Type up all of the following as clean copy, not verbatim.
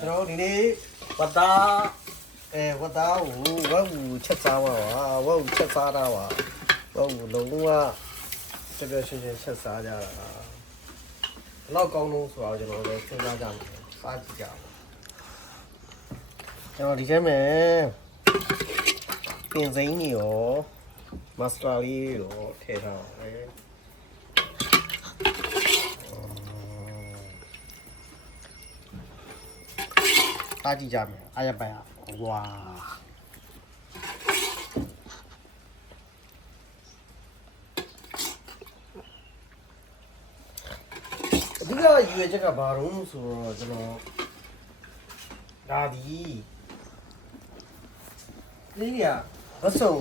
ကျွန်တော်ဒီနေ့ဝတ်သားဝတ်သားကိုဝက်ဘူးချက်စားပါဝက်ဘူးချက်စားတာပါဝက်ဘူးလုံးဝတကယ်ရှင်းရှင်းချက်စားကြတာဘယ်တော့ကောင်းလို့ဆိုတော့ကျွန်တော်လည်းစဉ်းစားကြမယ်စားကြည့်ကြအောင်ကျွန်တော်ဒီထဲမှာပင်စိမ်းကြီးရောမစတာလေးရောထည့်ထားတယ်အားကြည့်ကြမယ်အားရပါရဝါအဓိကရွေချက်ကဘာလို့ဆိုတော့ကျွန်တော်ဒါဒီလေးရမဆုံ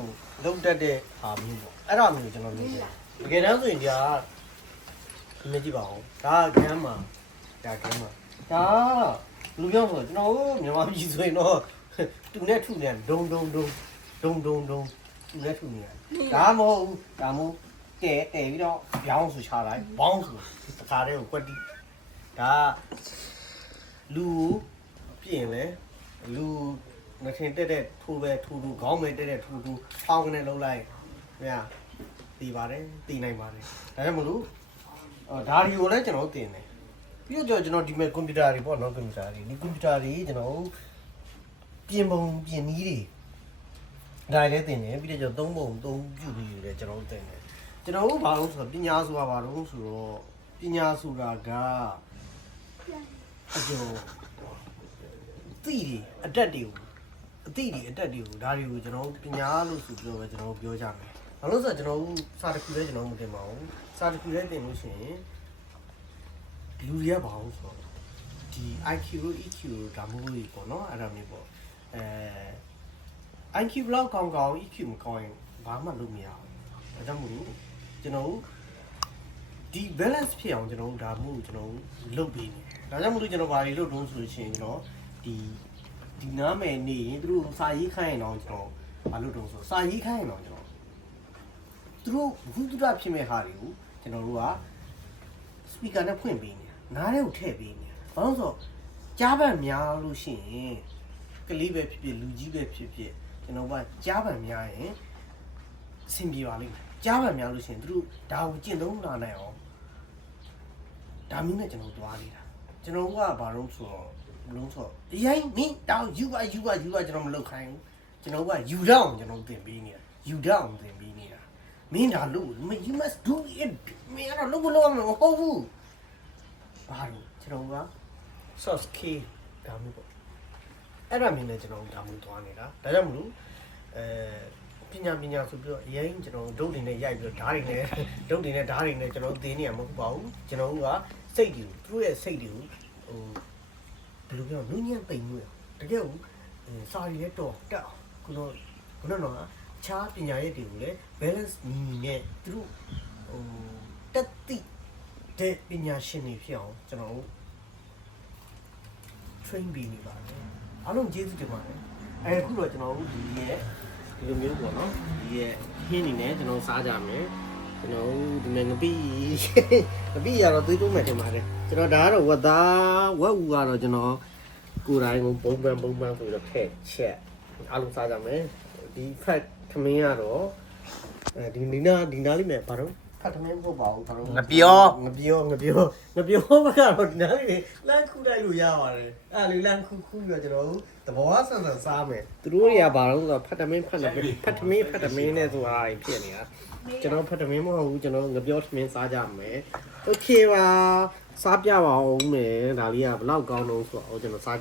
လုံးတက်တဲ့ဟာမျိုးပေါ့အဲ့ဒါမျိုးကျွန်တော်လုပ်တယ်တကယ်တမ်းဆိုရင်ဒါမကြည့်ပါဘူးဒါဂမ်းမှာဒါဂမ်းမှာဒါလူပြောဆိုကျွန်တော်မြန်မာပြည်ဆိုရင်တော့တူနဲ့ထုနဲ့ဒုံသူနဲ့ထုနေတယ်ဒါမဟုတ်ဘူးဒါမို့တဲပြီးတော့ဘောင်းဆိုချလိုက်ဘောင်းဆိုတခါတည်းကိုကွက်တီဒါလူပြင်လဲလူမထင်တက်ထိုးပဲထိုးခေါင်းမဲတက်ထိုးဖောင်းကနေလုံးလိုက်မြာတီးပါတယ်တီးနိုင်ပါတယ်ဒါကြောင့်မလို့ဒါဒီကိုလည်းကျွန်တော်တင်တယ်ပြီးတော့ကျွန်တော်ဒီမဲ့ကွန်ပျူတာတွေပေါ့နော်ကွန်ပျူတာတွေဒီကွန်ပျူတာတွေကျွန်တော်ပြင်ပုံပြင်နည်းတွေဒါလည်းတင်တယ်ပြီးတော့ကျွန်တော်3ပုံ3ပြုပြီးလည်းကျွန်တော်တင်တယ်ကျွန်တော်ဘာလို့ဆိုတော့ပညာဆိုတာဘာလို့ဆိုတော့ပညာဆိုတာကအကျော်သိတွေအတက်တွေကိုဒါတွေကိုကျွန်တော်ပညာလို့ဆိုပြီးတော့ပဲကျွန်တော်ပြောကြမယ်ဘာလို့ဆိုတော့ကျွန်တော်စာတစ်ခုလည်းကျွန်တော်မတင်ပါဘူးစာတစ်ခုလည်းတင်လို့ရှိရင်လူတွေကဘာလို့ဆိုတော့ဒီ IQ တို့ EQ တို့ဒါမျိုးတွေပေါ့နော်အဲ့ဒါမျိုးပေါ့IQ ဘလောက်ကောင်း EQ မကောင်းရင်ဘာမှလုပ်မရဘူးဒါကြောင့်မို့လို့ကျွန်တော်ဒီ balance ဖြစ်အောင်ကျွန်တော်ဒါမျိုးကျွန်တော်လုပ်ပေးနေဒါကြောင့်မို့လို့ကျွန်တော်ဘာတွေလုပ်တုံးဆိုလို့ရှိရင်ကျွန်တော်ဒီနားမယ်နေရင်သူတို့စာရေးခိုင်းရင်တော့ကျွန်တော်ဘာလုပ်တုံးဆိုစာရေးခိုင်းရင်တော့ကျွန်တော်သူတို့ဘုဒ္ဓဖြစ်မဲ့ဟာတွေကိုကျွန်တော်တို့က speaker နဲ့ဖွင့်ပေးနေတာနားထဲကိုထည့်ပေးနေတာဘာလို့ဆိုတော့ကြားပံများလို့ရှိရင်ကလေးပဲဖြစ်ဖြစ်လူကြီးပဲဖြစ်ဖြစ်ကျွန်တော်ကကြားပံများရင်အဆင်ပြေပါလိမ့်မယ်ကြားပံများလို့ရှိရင်သူတို့ဒါကိုကျင့်သုံးလာနိုင်အောင်ဒါမျိုးနဲ့ကျွန်တော်သွားနေတာကျွန်တော်ကဘာလို့ဆိုတော့ဘလုံးဆိုအရင်မင်းတောင်းယူပါကျွန်တော်မလုပ်ခိုင်းဘူးကျွန်တော်ကယူတော့ကျွန်တော်သင်ပေးနေတာယူတော့သင်ပေးနေတာမင်းဒါလို့ you must do it မင်းကတော့လုပ်လို့မဟုတ်ဘူးဘာလို့ကျွန်တော်က soft skill ဒါမျိုးပေါ့အဲ့ဒါမျိုးနဲ့ကျွန်တော်ဒါမျိုးသွားနေတာဒါကြောင့်မလို့ပညာဆိုပြီးတော့အရင်ကျွန်တော်ဒုတ်တွေနဲ့ရိုက်ပြီးတော့ဓာတ်တွေနဲ့ဒုတ်တွေနဲ့ဓာတ်တွေနဲ့ကျွန်တော်သင်နေရမှာမဟုတ်ပါဘူးကျွန်တော်ကစိတ်တွေကိုသူတို့ရဲ့စိတ်တွေကိုဘယ်လိုပြောနူးညံ့ပိန်မှုရတကယ်ကိုစာရီရဲ့တော့တက်အောင်ခုတော့အခြားပညာရေးတွေကိုလည်း balance နဲ့သူတို့တက်တိတဲ့ပညာရှင်တွေဖြစ်အောင်ကျွန်တော်တို့ train ပေးနေပါတယ်အားလုံးကျေးဇူးတင်ပါတယ်အခုတော့ကျွန်တော်တို့ဒီရဲ့ဒီလိုမျိုးပေါ့နော်ဒီရဲ့ဟင်းနေနဲ့ကျွန်တော်စားကြမယ်ကျွန်တော်ဒီနေ့ငပိရတော့သွေးတိုးမယ်ထင်ပါတယ်ကျွန်တော်ဒါကတော့ဝက်သားဝက်ဦးကတော့ကျွန်တော်ကိုယ်တိုင်းကိုပုံပန်းဆိုပြီးတော့ထည့်ချက်အားလုံးစားကြမယ်ဒီဖက်ထမင်းကတော့ဒီနာလေးမယ်ဘာလို့ဖက်ထမင်းပို့ပါဦးဘာလို့ငပြောဘက်ကတော့ဒီနာလေးလမ်းခူးတိုက်လို့ရပါတယ်အဲ့လေလမ်းခူးပြီးတော့ကျွန်တော်သဘောဆန်စားမယ်သူတို့တွေကဘာလို့ဆိုတော့ဖက်ထမင်းနဲ့ဆိုတာဖြစ်နေတာကျွန်တော်ဖက်ထမင်းမဟုတ်ဘူးကျွန်တော်ငပြောထမင်းစားကြမယ်โอเคပါစားပြပါအောင်မယ်ဒါလေးကဘယ်လောက်ကောင်းလို့ဆိုတော့ကျွန်တော်စား